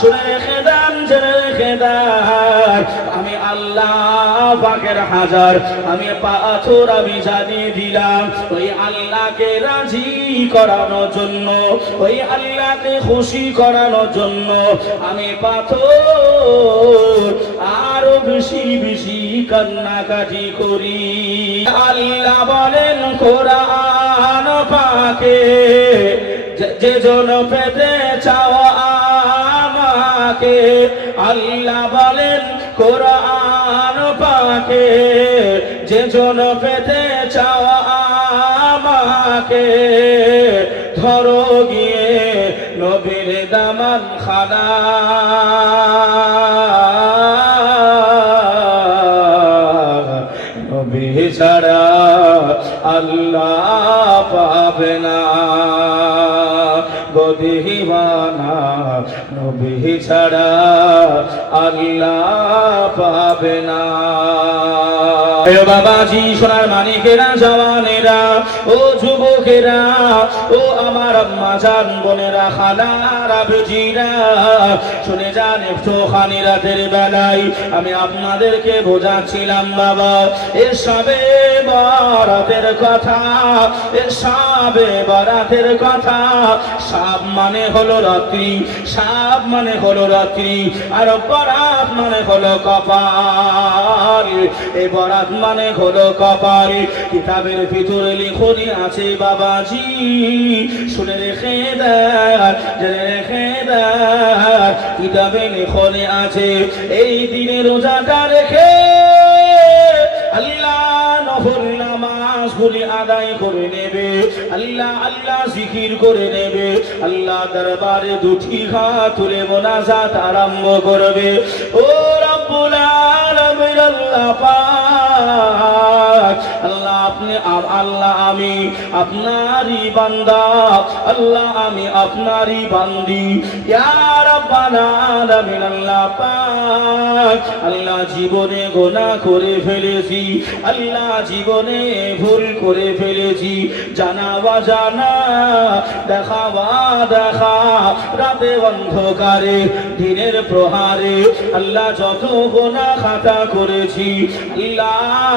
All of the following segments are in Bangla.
শুনে রেখে দেন, জেনে রেখে দেন, আমি আল্লাহ পাকের হাজার আমি পাথর আমি জানিয়ে দিলাম ওই আল্লাহকে রাজি করানোর জন্য, ওই আল্লাহকে খুশি করানোর জন্য আমি পাথর আরো বেশি বেশি কান্নাকাটি করি। আল্লাহ বলেন কোরআন পাকে, যে জন পেতে চাও আমাকে, আল্লাহ বলেন কোরআন পাকে, যে জন পেতে চাও আমাকে, ধরো গিয়ে নবীর দামান খানা, নবী ছাড়া আল্লাহ পাবে না গো দিওয়ানা, নবী ছাড়া আল্লাহ পাবে না। বাবাজি, সোনার মানিকেরা, জওয়ানেরা, ও যুবকেরা, ও আমার আম্মা জান বোনেরা, খালারা, বেজিরা, শুনে যান একটুখানি রাতের বেলায় আমি আপনাদেরকে বোঝাচ্ছিলাম বাবা, এসবে বরাতের কথা, এসবে বরাতের কথা। সাব মানে হলো রাত্রি, সাব মানে হলো রাত্রি, আর বরাত মানে হলো কপাল। এই বরাত মানে হলো কপাল। কিতাবের ভিতরে লিখনি আছে বাবাজি, শুনে রেখে দেন, জেনে রেখে দেন, কিতাবে লিখনি আছে এই দিনে রোজাটা রেখে আল্লাহ নফল নামাজগুলি আদায় করে নেবে, আল্লাহ আল্লাহ জিকির করে নেবে, আল্লাহ দরবারে দুটি হাত তুলে মোনাজাত আরম্ভ করবে। ও রব্বুল আলামিন, আল্লাহ পাক, আল্লাহ আপনি, আল্লাহ আমি আপনারই বান্দা, আল্লাহ আমি আপনারই বান্দি, ইয়া রাব্বাল আলামিন। আল্লাহ পাক, আল্লাহ জীবনে গুনাহ করে ফেলেছি, আল্লাহ জীবনে ভুল করে ফেলেছি, জানা অজানা, দেখা বা দেখা, রাতে অন্ধকারে দিনের প্রহারে, আল্লাহ যত গুনাহ খাতা করেছি, আল্লাহ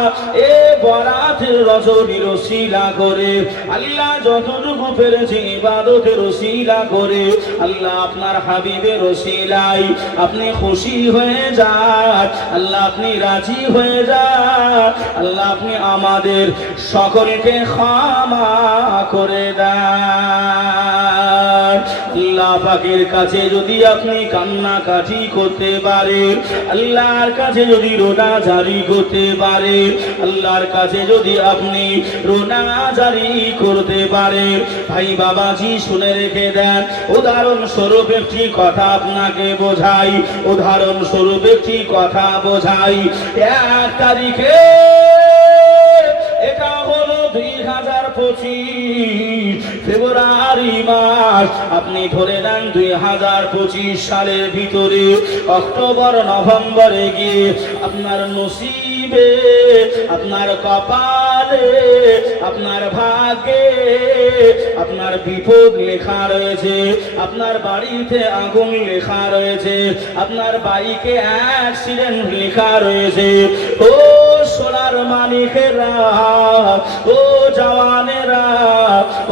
এ বরাতের রজনীর ওসিলা করে, আল্লাহ যতটুকু পেরেছি ইবাদতের ওসিলা করে, আল্লাহ আপনার হাবিবের ওসিলায় আপনি খুশি হয়ে যান, আল্লাহ আপনি রাজি হয়ে যান, আল্লাহ আপনি আমাদের সকলকে ক্ষমা করে দেন। আল্লাহ পাকের কাছে যদি আপনি কান্নাকাটি করতে পারেন, আল্লাহর কাছে যদি রোনা জারি করতে পারেন, আল্লাহর কাছে যদি আপনি রোনা জারি করতে পারেন, ভাই বাবাজি শুনে রেখে দেন, উদাহরণ স্বরূপ একটি কথা আপনাকে বোঝাই, উদাহরণ স্বরূপ একটি কথা বোঝাই। 1 তারিখে, এটা হলো 2025 ফেব্রুয়ারি মাস, আপনি ধরে নেন 2025 সালের ভিতরে অক্টোবর নভেম্বরে গিয়ে আপনার নসিবে, আপনার কপালে, আপনার ভাগ্যে আপনার বিপদ লেখা রয়েছে, আপনার বাড়িতে আগুন লেখা রয়েছে, আপনার বাইকে অ্যাক্সিডেন্ট লেখা রয়েছে। ও সোনার মালিকেরা, ও জওয়ানেরা,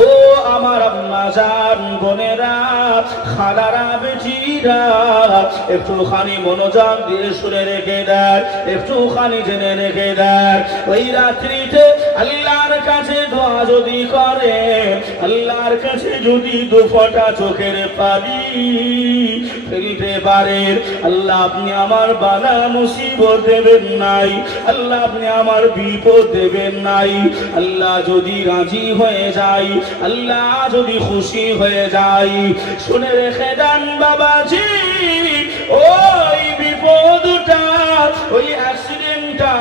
ও আমার আম্মা জান বোনেরা, খালারা, বেটিরা, একটুখানি মনোযোগ দিয়ে শুনে রেখে দেন, একটুখানি জেনে রেখে দেন। ওই রাত্রিতে আল্লাহর কাছে দোয়া যদি করে, আল্লাহর কাছে যদি 2 ফোঁটা চোখের পানি ফেলতে পারেন, আল্লাহ আপনি আমার বালা মুসিবত দেবেন নাই, আল্লাহ আপনি আমার বিপদ দেবেন নাই। আল্লাহ যদি রাজি হয়ে যায়, আল্লাহ যদি খুশি হয়ে যায়, শুনে রেখে দেন বাবাজি, ওই বিপদটা, ওই অ্যাক্সিডেন্টটা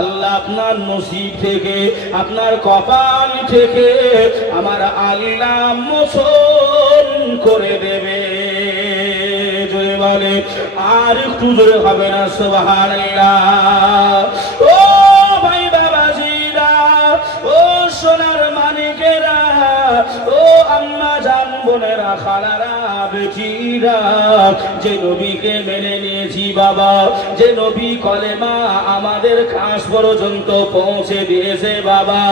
আল্লাহ আপনার নসিব থেকে, আপনার কপাল থেকে আমার আল্লাহ মোচন করে দেবে। জোরে বলে, আর একটু জোরে হবে না সুবহানাল্লাহ। ও ভাই বাবাজিরা, ও সোনার মানিকেরা, ও আম্মা জান বোনেরা, খালারা, বেটিরা, যে নবীকে মেনে নিয়েছি বাবা, যে নবী কলেমা আমাদের কাছ পর্যন্ত পৌঁছে দিয়েছে বাবা,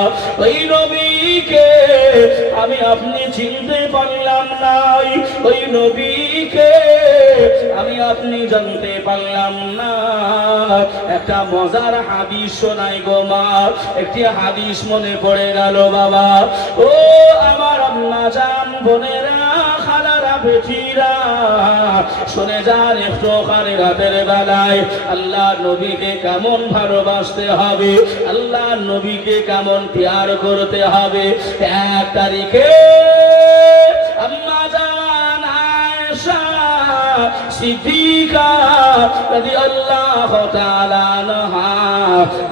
ওই নবীকে আমি আপনি চিনতে পারলাম নাই, ওই নবীকে আমি আপনি জানতে পারলাম না। একটা মজার হাদিস শোনাই গো মা, একটি হাদিস মনে পড়ে গেল বাবা। ও আমার আম্মা জান, বোনেরা, খালারা, বেটিরা, শুনে যান একটুখানি রাতের বেলায় আল্লাহ নবীকে কেমন ভালোবাসতে হবে, আল্লাহ নবীকে কেমন প্যার করতে হবে। 1 তারিখে আম্মা জান আয়েশা সিদ্দিকা রাদিয়াল্লাহু তাআলা আনহা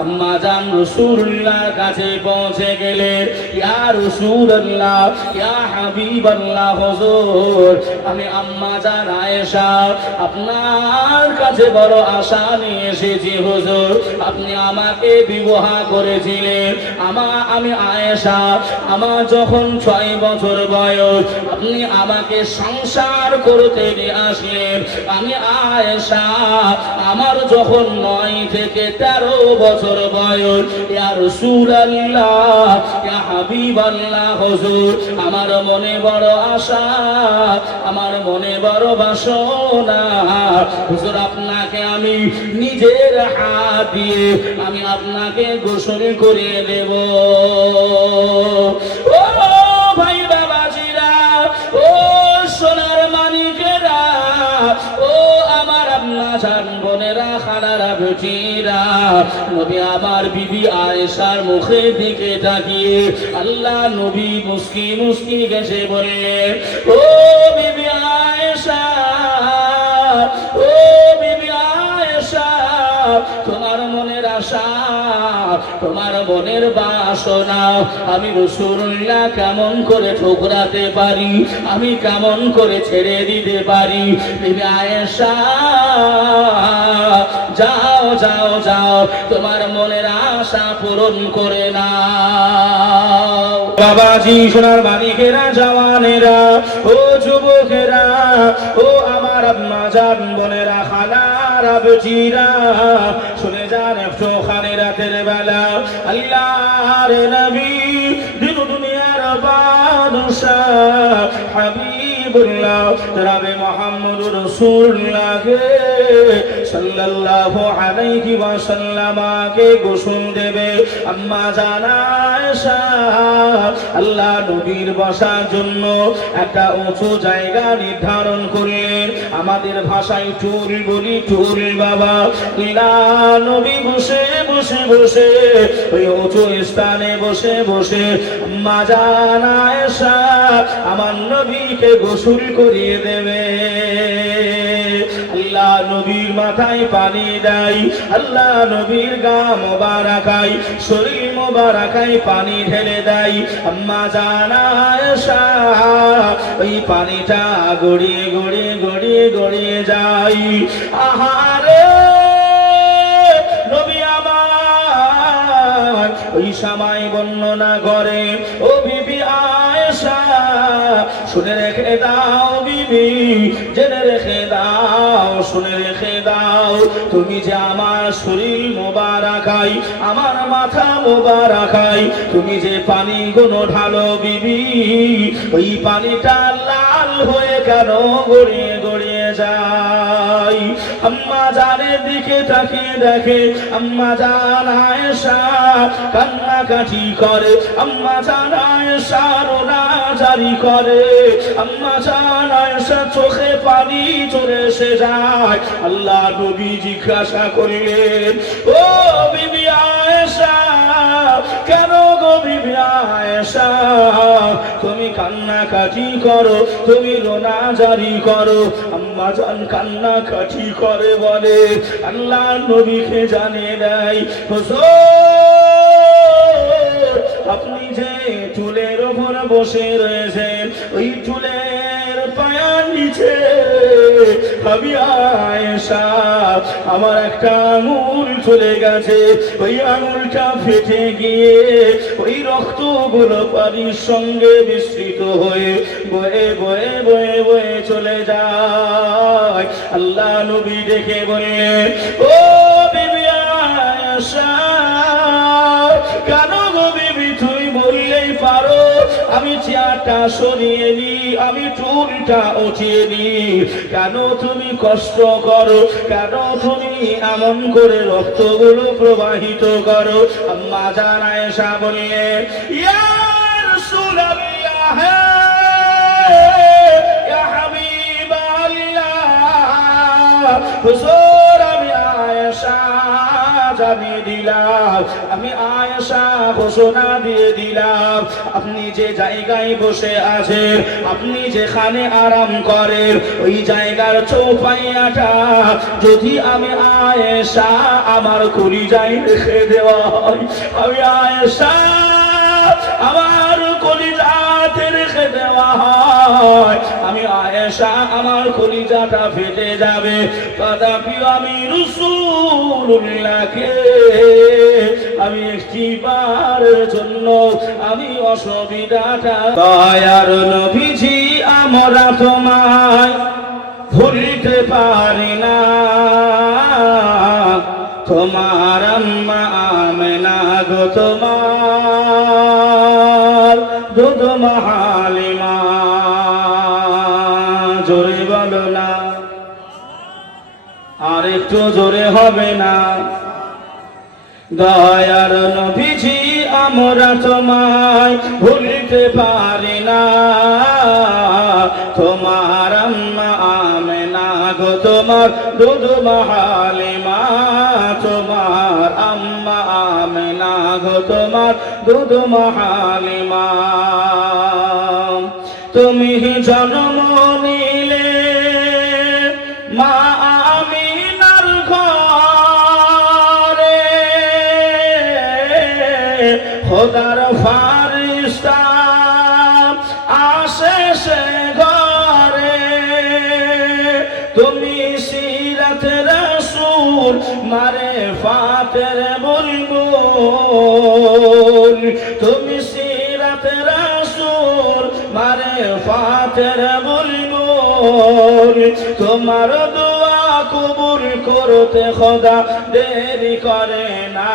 আম্মা জান রাসূলুল্লাহর কাছে পৌঁছে গেলেন। ইয়া রাসূলুল্লাহ, ইয়া হাবিবাল্লাহ, হুজুর আমি আম্মা জান আয়েশা আপনার কাছে বড় আশা নিয়ে এসেছি হুজুর। আপনি আমাকে বিবাহ করেছিলেন, আমি আয়েশা, আমার যখন 6 বছর বয়স আপনি আমাকে সংসার করতে নিয়ে আসলেন। আমি আয়েশা, আমার যখন 9 থেকে 13 বছর বয়স, ইয়া রাসূলুল্লাহ, ইয়া হাবিবাল্লাহ, হুজুর আমার মনে বড় আশা, আমার মনে বড় বাসনা হুজুর, আপনাকে আমি নিজের হাত দিয়ে আমি আপনাকে গোসল করিয়ে দেব। ও ভাই বাবাজিরা, ও সোনার মানিকেরা, ও আমার আম্মা জান, বোনেরা, খালারা, বেটিরা, নবী আমার বিবি আয়েশার মুখের দিকে তাকিয়ে আল্লাহ নবী মুস্কি মুস্কি হেসে বললেন, ও বিবি আয়েশা, ও বিবি আয়েশা, তোমার মনের আশা, তোমার মনের বাসনা আমি রাসূলুল্লাহ কেমন করে ঠুকরাতে পারি, আমি কেমন করে ছেড়ে দিতে পারি। বিবি আয়েশা, যাও যাও যাও, তোমার মনের আশা পূরণ করে নাও। বাবাজি, সোনার মানিকেরা, জওয়ানেরা, ও যুবকেরা, ও আমার আম্মা জান, বোনেরা, খালারা, বেটিরা, শুনে যান একটুখানি রাতের বেলা আল্লাহর নবী, দিন দুনিয়ার বাদশাহ হাবিবুল্লাহ জনাবে মুহাম্মদুর রাসূলুল্লাহকে সাল্লাল্লাহু আলাইহি ওয়াসাল্লামকে গোসল দেবে। আম্মা জান আয়েশা আল্লাহ নবীর বসার জন্য একটা উঁচু জায়গা নির্ধারণ করলেন। আমাদের ভাষায় টুল বলি, টুল বাবা। নবী বসে বসে বসে ওই উঁচু স্থানে বসে বসে আম্মা জান আয়েশা আমার নবীকে গোসল করিয়ে দেবে। আল্লাহ নবীর মাথায় পানি দেয়, আল্লাহ নবীর গা মোবারকায়, শরীর মোবারকায় পানি ঢেলে দেয়। আম্মা জান আয়েশা ওই পানিটা গড়িয়ে গড়িয়ে গড়িয়ে গড়িয়ে যায়। আহারে নবী আমার ওই সময় বর্ণনা করে, ও বিবি আয়েশা শুনে রেখে দাও বিবি, জেনে রেখে দাও, শুনে রেখে দাও, তুমি যে আমার শরীর মোবারকাই, আমার মাথা মোবারকাই তুমি যে পানি গুলো ঢালো বিবি, ওই পানিটা লাল হয়ে কেন গড়িয়ে গড়িয়ে যায়? আম্মা জানের দিকে তাকিয়ে দেখে আম্মা জান আয়েশা কান্নাকাটি করে, আম্মা জান আয়েশা রোনা জারি করে, আম্মা জান আয়েশা চোখে পানি চলে এসে যায়। আল্লাহ নবী জিজ্ঞাসা করলেন, ও বিবি আয়েশা, কেন গো বিবি আয়েশা তুমি কান্নাকাটি করো, তুমি রোনা জারি করো? আম্মা জান কান্নাকাটি করে বলে, আল্লাহ নবীকে জানিয়ে দেয়, হুজুর আপনি যে চুলের ওপর বসে রয়েছেন, ওই চুলের পায়ার নিচে আমি আয়েশা আমার একটা আঙুল চলে গেছে, ওই আঙুলটা ফেটে গিয়ে ওই রক্তগুলো পানির সঙ্গে মিশ্রিত হয়ে বয়ে বয়ে বয়ে বয়ে চলে যায়। আল্লাহ নবী দেখে বললেন, ও বিবি আয়েশা, কেন গো বিবি তুমি বললেই পারো আমি চেয়ারটা সরিয়ে নি, আমি চুলটা উঠিয়ে নি, কেন তুমি কষ্ট করো, কেন তুমি এমন করে রক্তগুলো প্রবাহিত করো? আম্মা জান আয়েশা বললেন, ইয়া রাসূলুল্লাহ, ইয়া হাবিবাল্লাহ, হুজুর আমি আয়েশা জানিয়ে দিলাম, আমি আয়েশা ঘোষণা দিয়ে দিলাম, আপনি যে জায়গায় বসে আছেন, আপনি যেখানে আরাম করেন, ওই জায়গার চৌপাইয়াটা যদি আমি আয়েশা আমার কলিজায় রেখে দেওয়া হয়, আমি আয়েশা আমার কলিজাতে রেখে দেওয়া হয়, আমি আয়েশা আমার কলিজাটা ফেটে যাবে, তথাপি আমি রাসূলুল্লাহকে আমি একটিবারের জন্য আমি অসুবিধাটা দয়ার নবীজি আমরা তোমায় ভুলতে পারি না, তোমার আম্মা আমেনা গো তোমার দুধ হালিমা, জোরে বলো না, আর একটু জোরে হবে না? দয়ার নবীজি আমরা তোমায় ভুলতে পারি না, তোমার আম্মা আমেনা গো তোমার দুধ হালিমা, তোমার আম্মা আমেনা গো তোমার দুধ হালিমা, তুমি জন্ম নিলে মা আমিনার ঘরে, খোদার ফারিস্তা আসে সে ঘরে, তুমি সিরাত রাসূল মারে ফাতের বুলবুল, তুমি সিরাত রাসূল মারে ফাতের বুলবুল, তোমার দোয়া কবুল করতে খোদা দেরি করে না,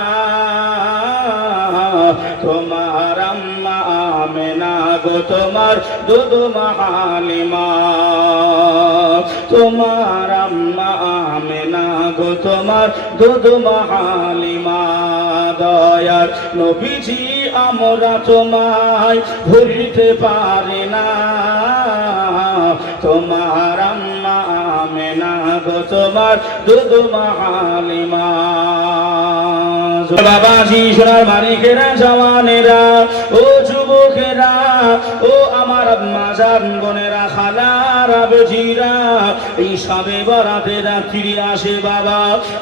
তোমার আম্মা আমেনা গো তোমার দুধ হালিমা, তোমার আম্মা আমেনা গো তোমার দুধ হালিমা, দয়ার নবীজি আমরা তোমায় ভুলতে পারি না, তোমার আম্মা আমেনা গো তোমার দুধ হালিমা। বাবাজি, সোনার মানিকেরা, জওয়ানেরা, ও যুবকেরা, ও আমার আম্মা জান বোনেরা, খালারা, বেজিরা, এই সবে বরাতে রাত্রি আসে বাবা,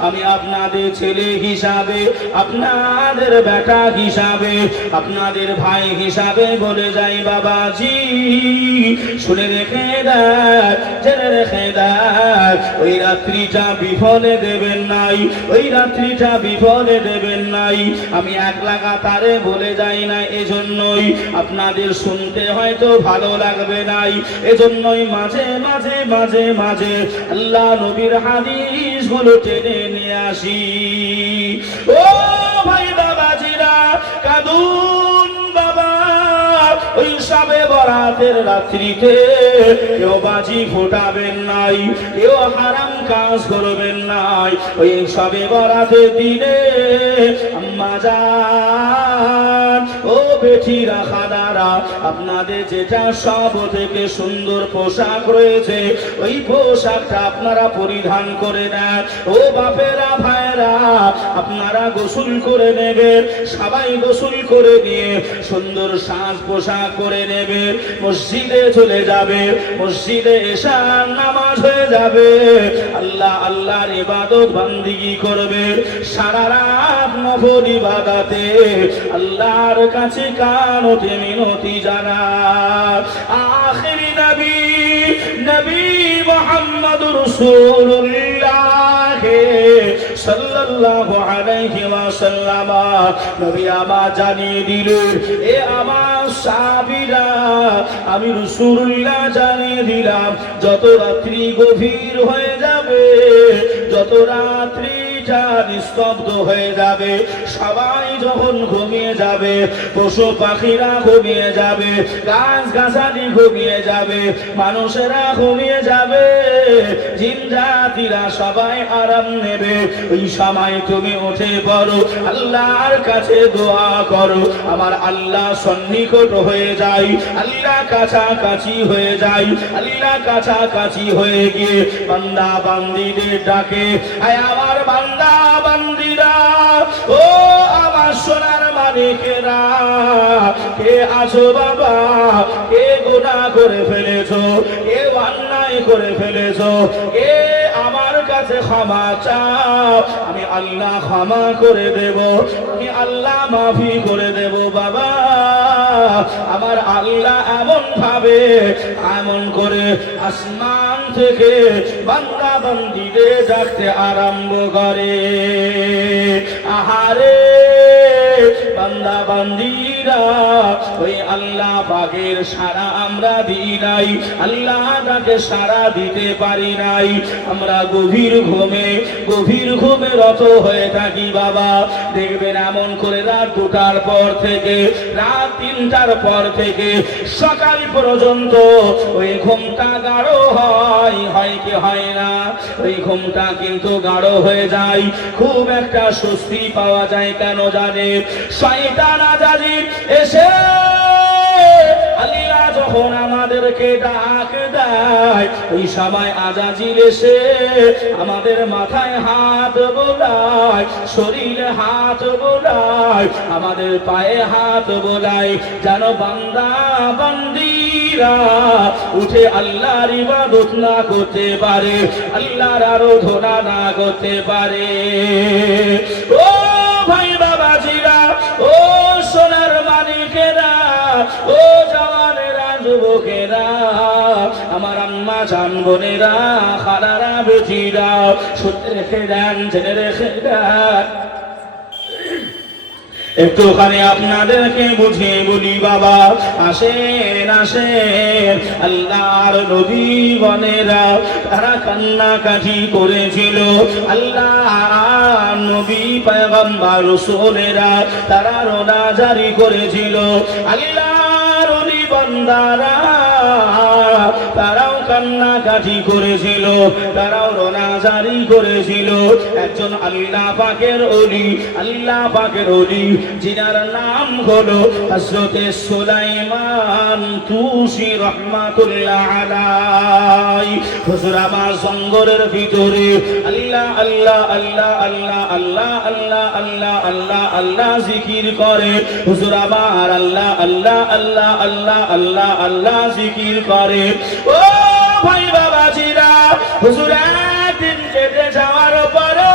আমি আপনাদের ছেলে হিসাবে, আপনাদের বেটা হিসাবে, আপনাদের ভাই হিসাবে বলে যাই বাবাজি, শুনে রেখে দেয়, জেনে রেখে দেয়, ওই রাত্রিটা বিফলে দেবেন নাই, ওই রাত্রিটা বিফলে দেবেন নাই। আমি এক লাগাতারে বলে যাই না, এজন্যই আপনাদের শুনতে হয়তো ভালো লাগবে নাই, এজন্যই মাঝে মাঝে মাঝে মাঝে আল্লাহ নবীর হাদিস গুলো টেনে নিয়ে আসি। ও ভাই বাবাজিরা, কাঁদুন বাবা, ওই সবে বরাতের রাত্রিতে কেউ বাজি ফোটাবেন নাই, কেউ হারাম কাজ করবেন নাই, ওই সবে বরাতের দিনে আম্মা জান, ও বেটিরা, খালারা, আপনাদের যেটা সব থেকে সুন্দর পোশাক রয়েছে, ওই পোশাকটা আপনারা পরিধান করে নেন। ও বাপেরা, ভাইরা, আপনারা গোসল করে নেবেন, সবাই গোসল করে নিয়ে সুন্দর সাজ পোশাক করে নেবে, মসজিদে চলে যাবে, মসজিদে এশার নামাজ হয়ে যাবে, আল্লাহ আল্লাহর ইবাদত বান্দিগি করবে, সারা রাত নফল ইবাদতে আল্লাহর কাছে কানতে মিনতি জানা। আখিরি নবী নবী মুহাম্মদ মুহাম্মাদুর রাসূলুল্লাহ সাল্লাল্লাহু আলাইহি ওয়াসাল্লাম নবী আমার জানিয়ে দিলেন, এ আমার সাহাবীরা, আমি রাসূলুল্লাহ জানিয়ে দিলাম, যত রাত্রি গভীর হয়ে যাবে, যত রাত্রি নিস্তব্ধ হয়ে যাবে, সবাই যখন ঘুমিয়ে যাবে, পশু পাখিরা ঘুমিয়ে যাবে, গাছ গাছালি ঘুমিয়ে যাবে, মানুষেরা ঘুমিয়ে যাবে, জিন জাতিরা সবাই আরাম নেবে, ওই সময় তুমি উঠে পড়ো, আল্লাহর কাছে দোয়া করো। আমার আল্লাহ সন্নিকট হয়ে যায়, আল্লাহ কাছাকাছি হয়ে যায়, আল্লাহ কাছাকাছি হয়ে গিয়ে বান্দা বান্দীদের ডাকে, আয় আমার বান্দা বান্দিরা, ও আমার সোনার মালিকেরা, কে আছো বাবা, কে গুনাহ করে ফেলেছো, কে অন্যায় করে ফেলেছো, কে আমার কাছে ক্ষমা চাও, আমি আল্লাহ ক্ষমা করে দেব, আমি আল্লাহ মাফি করে দেব। বাবা, আমার আল্লাহ এমন ভাবে, এমন করে আসমান থেকে বান্দা বান্দীদের ডাকতে আরম্ভ করে। আহারে বান্দা বান্দীরা, ওই আল্লাহ পাকের সারা আমরা দিই নাই, আল্লাহ তাকে সারা দিতে পারি নাই, আমরা গভীর ঘুমে রত হয়ে থাকি। বাবা দেখবেন এমন করে রাত 2টার পর থেকে রাত 3টার পর থেকে সকাল পর্যন্ত ওই ঘুমটা গাঢ় হয় কি হয় না? ওই ঘুমটা কিন্তু গাঢ় হয়ে যায়, খুব একটা স্বস্তি পাওয়া যায়। কেন জানে? শয়তান আজাজির এসে আল্লাহ যখন আমাদেরকে ডাক দেয়, ওই সময় আজাজিল এসে আমাদের মাথায় হাত বোলায়, শরীরে হাত বোলায়, আমাদের পায়ে হাত বোলায়, যেন বান্দা বান্দীরা উঠে আল্লাহর ইবাদত না করতে পারে, আল্লাহর আরাধনা না করতে পারে। ও ভাই বাবাজিরা, ও সোনার মালিকেরা, ও জওয়ানেরা, যুবকেরা, আমার আম্মা জান বোনেরা, খালারা, বেটিরা, শুনে রেখে দেন, জেনে রেখে দেন। একটুখানি আপনাদেরকে বুঝিয়ে বলি বাবা, আসেন আসেন, আল্লাহর নবী বনেরা তারা কান্নাকাটি করেছিল, আল্লাহ নবী পয়গম্বর রাসূলেরা তারা রোনা জারি করেছিল, আল্লাহর ওলি বান্দারা তারাও কান্নাকাটি করেছিল, তারাও রোনা জারি করেছিল। একজন আল্লাহ পাকের ওলি, আল্লাহ পাকের ওলি, যিনার নাম হলো হযরতে সুলাইমান তুসি রাহমাতুল্লাহ আলাইহি। হুজুর আমার জঙ্গলের ভিতরে আল্লাহ আল্লাহ আল্লাহ আল্লাহ আল্লাহ আল্লাহ আল্লাহ আল্লাহ আল্লাহ জিকির করে। হুজুর আমার আল্লাহ আল্লাহ আল্লাহ আল্লাহ আল্লাহ আল্লাহ জিকির করে। ও ভাই বাবাজিরা, হুজুর একদিন কেটে যাওয়ার পরে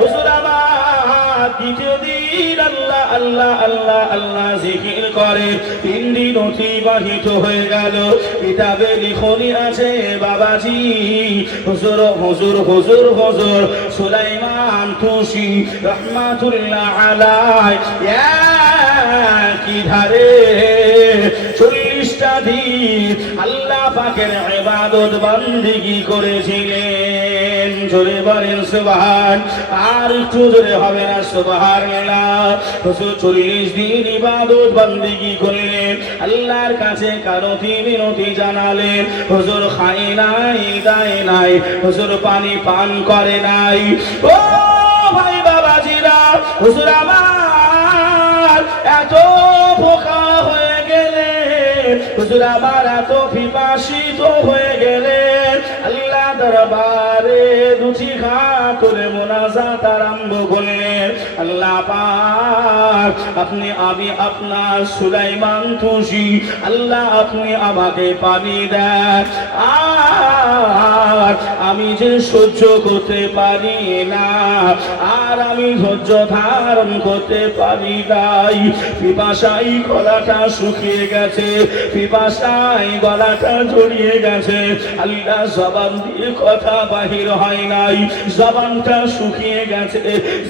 হুজুর আমার দ্বিতীয় দিন আল্লাহ আল্লাহ আল্লাহ আল্লাহ জিকির করে। 3 দিন অতিবাহিত হয়ে গেল। কিতাবে লিখনি আছে বাবাজি, হুজুর হুজুর হুজুর হুজুর সুলাইমান তুসি রাহমাতুল্লাহ আলাইহি কি ধারে 40টা দিন আল্লাহ পাকের ইবাদত বান্দিগি করেছিলেন। জোরে বলেন সুবহান, আর একটু জোরে হবে না সুবহানাল্লাহ। হুজুর 40 দিন ইবাদত বান্দিগি করলেন, আল্লাহর কাছে কারতি মিনতি জানালেন। হুজুর খায় নাই, দায় নাই, হুজুর পানি পান করে নাই। ও ভাই বাবাজিরা, হুজুর আমার এত বোকা হয়ে গেলেন, হুজুর আমার এত পিপাসিত হয়ে গেলেন, আল্লাহ দরবারে দুটি হাত তুলে মুনাজাত আরম্ভ করলেন। আল্লাহ পাক, আপনি আমি আপনার সুলাইমান তুসি, আল্লাহ আপনি আমাকে পানি দেন, আর আমি যে সহ্য করতে পারি না, আর আমি ধৈর্য ধারণ করতে পারি নাই। পিপাসায় গলাটা শুকিয়ে গেছে, পিপাসায় গলাটা জড়িয়ে গেছে। আল্লাহ জবান দিয়ে কথা বাহির হয় নাই, জবানটা শুকিয়ে গেছে,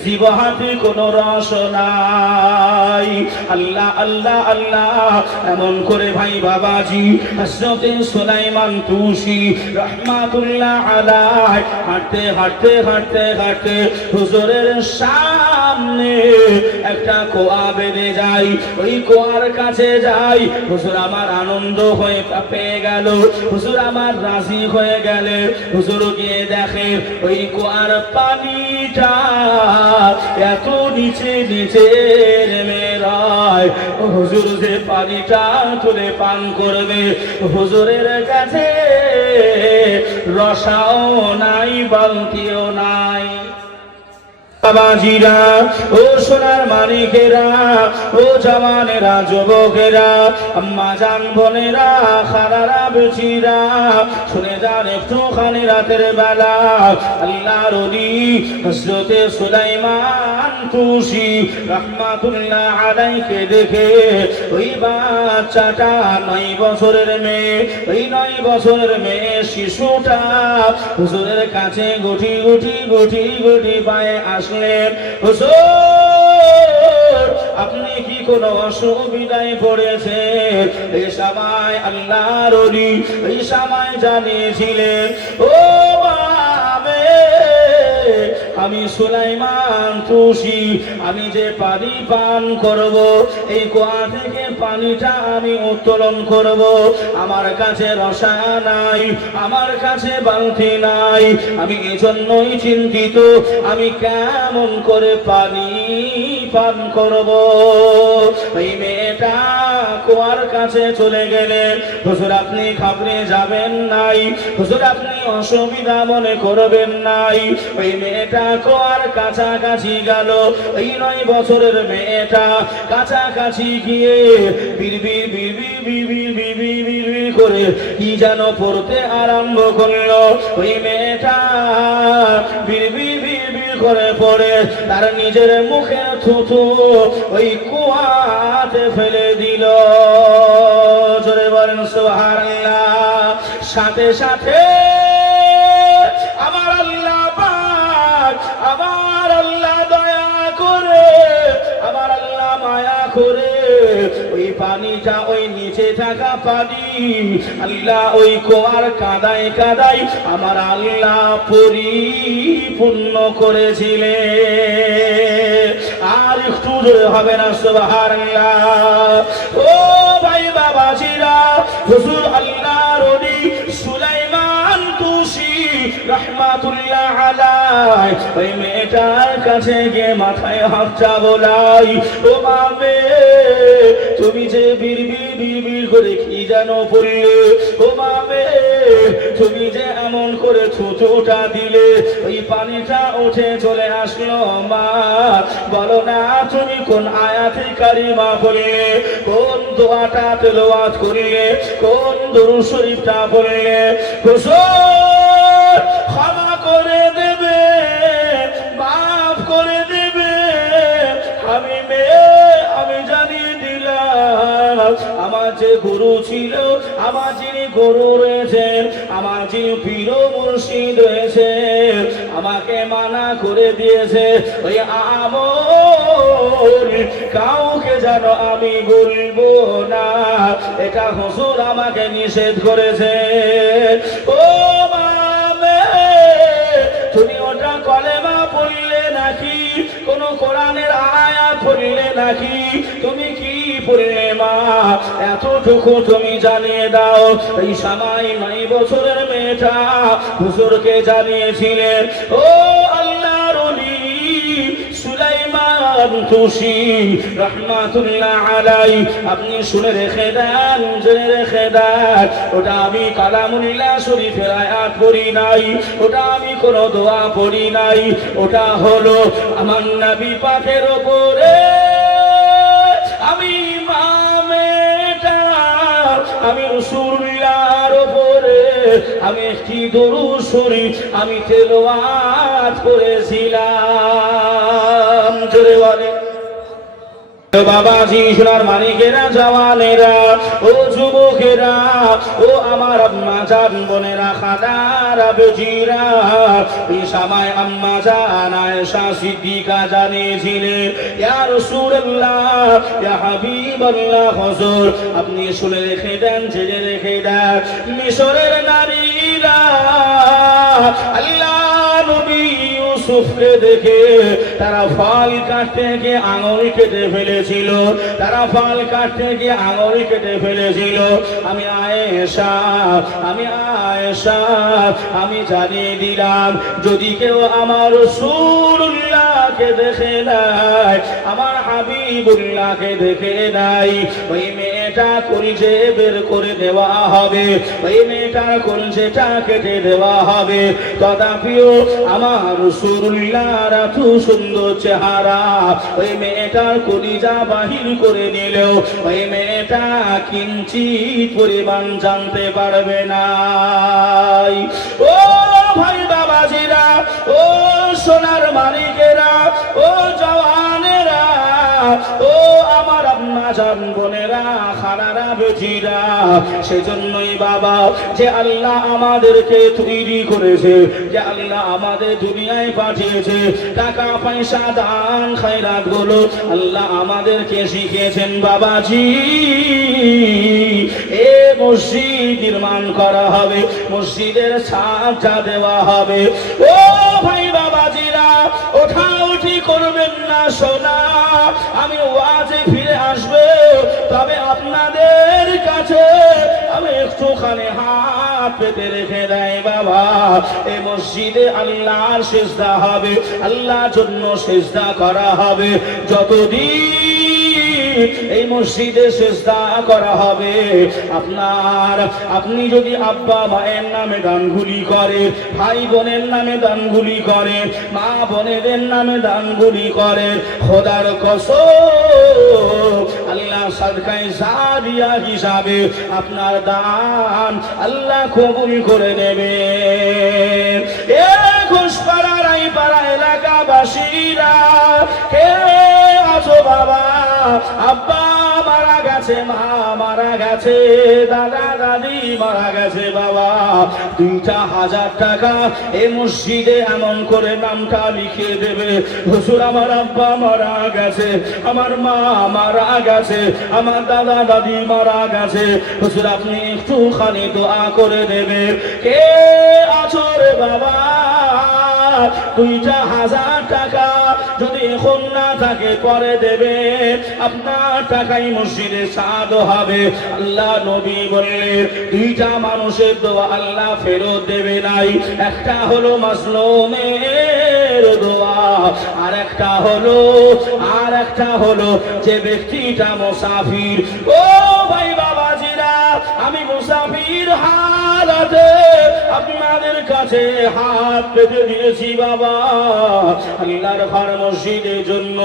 জিহ্বাতে কোনো রস নাই। আল্লাহ আল্লাহ আল্লাহ এমন করে ভাই বাবাজি হযরত সুলাইমান তুসি রাহমাতুল্লাহ আলাইহি হাঁটতে হাঁটতে হাঁটতে হাঁটতে হুজুরের সামনে একটা কুয়া বেঁধে যায়। ওই কুয়ার কাছে যাই, হুজুর আমার আনন্দ হয়ে পেয়ে গেল, হুজুর আমার রাজি হয়ে গেলে। হুজুর গিয়ে দেখে ওই কুয়ার পানিটা এত নিচে নিচে নেমে যায়। হুজুর যে পানিটা তুলে পান করবে, হুজুরের কাছে রসাও নাই, বালতিও নাই। বাবাজিরা, ও সোনার মানিকেরা, ও জওয়ানেরা, যুবকেরা, আম্মা জান বোনেরা, খালারা বেচিরা, শুনে যান একটুখানি রাতের বেলা আল্লাহর ওলি হযরত সুলাইমান তুসি রাহমাতুল্লাহ আলাইহিকে দেখে ওই বাচ্চাটা 9 বছরের মেয়ে, ওই 9 বছরের মেয়ে শিশুটা হুজুরের কাছে গুটি গুটি গুটি গুটি পায়ে আসলেন। হুজুর, আপনি কি কোন অসুবিধায় পড়েছেন? এই সময় আল্লাহর ওলি এই সময় জানিয়েছিলেন, ও বাবে, আমি সুলাইমান তুসি, আমি যে পানি পান করব, এই কুয়া থেকে পানিটা আমি উত্তোলন করব, আমার কাছে রসা নাই, আমার কাছে বালতি নাই, আমি এজন্যই চিন্তিত, আমি কেমন করে পানি পান করব। এই মেয়েটা কুয়ার কাছে চলে গেলেন। হুজুর আপনি ঘাবড়ে যাবেন নাই, হুজুর আপনি অসুবিধা মনে করবেন নাই। ওই মেয়েটা কুয়ার কাছাকাছি গেল, এই 9 বছরের মেয়েটা কাছাকাছি গিয়ে বিড়বিড় বিড়বিড় বিড়বিড় বিড়বিড় বিড়বিড় করে কি যেন পড়তে আরম্ভ করলো। ওই মেয়েটা বিড়বিড় বিড়বিড় করে পড়ে তার নিজের মুখে থুথু ওই কুয়াতে ফেলে দিল। জোরে বলেন সুবহানাল্লাহ। সাথে সাথে আমার আল্লাহ পাক, আমার আল্লাহ দয়া করে, আমার আল্লাহ মায়া করে ওই পানিটা, ওই নিচে থাকা পানি আল্লাহ ওই কুয়ার কাদায় কাদায় আমার আল্লাহ পরিপূর্ণ করেছিলেন। আর একটু জোরে হবে না সুবহানাল্লাহ। ও ভাই বাবাজিরা, হুজুর আল্লাহর ওলি সুলাইমান তুসি রাহমাতুল্লাহ আলাইহি ওই মেয়েটার কাছে গিয়ে মাথায় হাতটা বোলাই, ও বাবে, তুমি যে বিড়বিড় বিড়বিড় করে কি যেন পড়লে, ও বাবে, তুমি যে এমন করে থুথুটা দিলে, ওই পানিটা উঠে চলে আসলো। মা, বলো না তুমি কোন আয়াতে কারিমা পড়লে, কোন দোয়াটা তেলাওয়াত করলে, কোন দুরূদ শরীফটা পড়লে? হুজুর ক্ষমা করে দেবে, মাফ করে দেবে, আমি মেয়ে, আমি জানিয়ে দিলাম, আমার যে গুরু ছিল, আমার যিনি গুরু রয়েছেন, আমার যিনি পীর মুর্শিদ রয়েছেন, আমাকে মানা করে দিয়েছে ওই আমল কাউকে যেন আমি বলবো না, এটা হুজুর আমাকে নিষেধ করেছে। ও মামে, তুমি ওটা কলেমা পড়লে নাকি কোন কোরআনের আয়াত পড়লে নাকি, তুমি কি পড়লে মা? এতটুকু তুমি জানিয়ে দাও। এই সময় 9 বছরের মেয়েটা হুজুরকে জানিয়েছিলেন, ও আল্লাহর ওলি সুলাইমান তুসি রাহমাতুল্লাহ আলাইহি, আপনি শুনে রেখে দেন, জেনে রেখে দেন, ওটা আমি কালামুল্লাহ শরীফের আয়াত পড়ি নাই, ওটা আমি কোন দোয়া পড়ি নাই, ওটা হলো আমার নবী পাকের উপরে আমি ইমামেটা, আমি রাসূলুল্লাহর উপরে আমি একটি দরুদ শরীফ আমি তেলাওয়াত করেছিলাম। জোরে বলে বাবাজি, সোনার মানিকেরা, জওয়ানেরা, ও যুবকেরা, ও আমার আম্মা জান বোনেরা, খাদারা, বেজিরা, এই সময় আম্মা জান আয়েশা সিদ্দিকা জানিয়েছিলেন, ইয়া রাসূলুল্লাহ, ইয়া হাবিবাল্লাহ, হুজুর আপনি শুনে রেখে দেন, জেনে রেখে দেন, মিশরের নারীরা আল্লাহ নবী ইউসুফকে দেখে তারা ফল কাটতে গিয়ে আঙুল কেটে ফেলেছিল, তারা ফল কাটতে গিয়ে আঙুল কেটে ফেলেছিল। আমি আয়েশা আমি জানিয়ে দিলাম, যদি কেউ আমার রাসূলুল্লাহকে দেখে নাই, আমার হাবিবুল্লাহকে দেখে নাই, ওই মেয়েটা কলিজে বের করে দেওয়া হবে, ওই মেয়েটার কলিজেটা কেটে দেওয়া হবে। তথাপিও আমার রাসূলুল্লাহর এত সুন্দর চেহারা, ওই মেয়েটার কলিজা বাহির করে নিলেও ওই মেয়েটা কিঞ্চিত পরিমাণ জানতে পারবে না। ও ভাই বাবাজিরা, ও সোনার মানিকেরা, ও জওয়ানেরা, ও আমার আম্মা জান বোনেরা, খালারা, বেজিরা, সেজন্যই বাবা, যে আল্লাহ আমাদেরকে তৈরি করেছে, যে আল্লাহ আমাদের দুনিয়ায় পাঠিয়েছে, টাকা পয়সা দান খায়রাত গুলো আল্লাহ আমাদেরকে শিখিয়েছেন। বাবাজি, এ মসজিদ নির্মাণ করা হবে, মসজিদের ছাদটা দেওয়া হবে। ও ভাই বাবাজিরা, ওঠা উঠি করবেন না সোনা, আমি ওয়াজে ফিরে আসবে, তবে আপনাদের কাছে আমি একটুখানি হাত পেতে রেখে দেয় বাবা। এই মসজিদে আল্লাহর সিজদা হবে, আল্লাহর জন্য সিজদা করা হবে। যতদিন এই মসজিদে সিজদা করা হবে, আপনি যদি আব্বা মায়ের নামে দানগুলি করে, ভাই বোনের নামে দানগুলি করে, মা বোনেদের নামে দানগুলি করে, খোদার কসম আল্লাহ সাদকায়ে জারিয়া হিসাবে আপনার দান আল্লাহ কবুল করে নেবে। এ ঘোষপাড়ার এই পাড়া এলাকাবাসীরা কে আছো বাবা? আব্বা মারা গেছে, মা মারা গেছে, দাদা দাদি মারা গেছে বাবা, 2,000 টাকা এই মসজিদে এমন করে নামটা লিখিয়ে দেবে, হুজুর আমার আব্বা মারা গেছে, আমার মা মারা গেছে, আমার দাদা দাদি মারা গেছে, হুজুর আপনি একটুখানি দোয়া করে দেবে। কে আছো রে বাবা? 2,000 টাকা যদি এখন না থাকে পরে দেবে, আপনার টাকাই মসজিদে ছাদ হবে। আল্লাহ নবী বললেন, 2টা মানুষের দোয়া আল্লাহ ফেরত দেবে নাই, একটা হলো মাজলুমের দোয়া, আর একটা হলো যে ব্যক্তিটা মুসাফির। ও ভাই বাবাজিরা, আমি মুসাফির হালাতে আপনাদের কাছে হাত পেতে দিয়েছি বাবা। আল্লাহর ঘর মসজিদের জন্য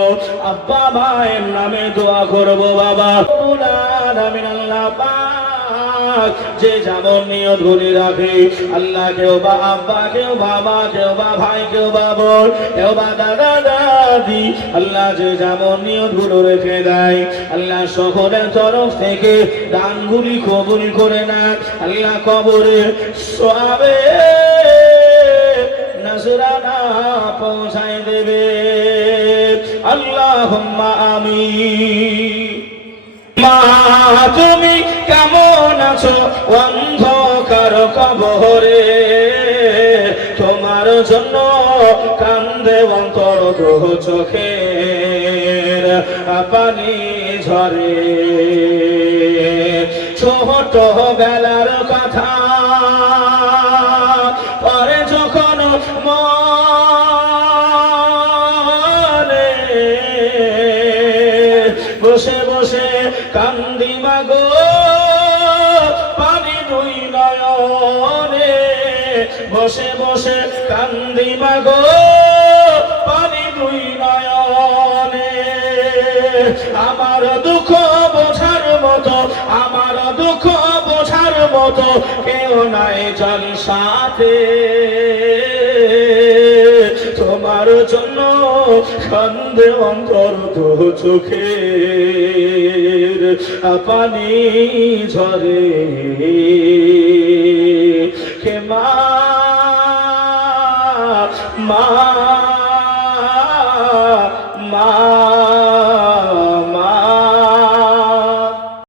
আব্বা মায়ের নামে দোয়া করব বাবা। আল্লাহ পাক যে যেমন নিয়ত ধরে রাখে, আল্লাহ কেউ বা আব্বা, কেউ বাবা, কেউ বা ভাই, কেউ বা বোন, কেউ বা দাদা দাদি, আল্লাহ যে যেমন নিয়ত গুলো রেখে দেয়, আল্লাহ সকলের তরফ থেকে দানগুলি কবুল করে না, আল্লাহ কবরে সওয়াবে নজরানা পৌঁছায় দেবে। আল্লাহুম্মা আমিন। মা তুমি কেমন আছো অন্ধকার কবরে? তোমার জন্য কান্দে অন্তর দো চোখের পানি ঝরে। ছোট বেলার কথা পরে যখন মনে বসে বসে কান্দি মাগো, পানি 2 নয়নে, বসে বসে কান্দি মাগো, পানি 2 নয়নে। আমার দুঃখ বোঝার মতো, আমার দুঃখ বোঝার মতো কেউ নাই যার সাথে, তোমার জন্য কান্দে অন্তর তো চোখের পানি ঝরে, ক্ষমা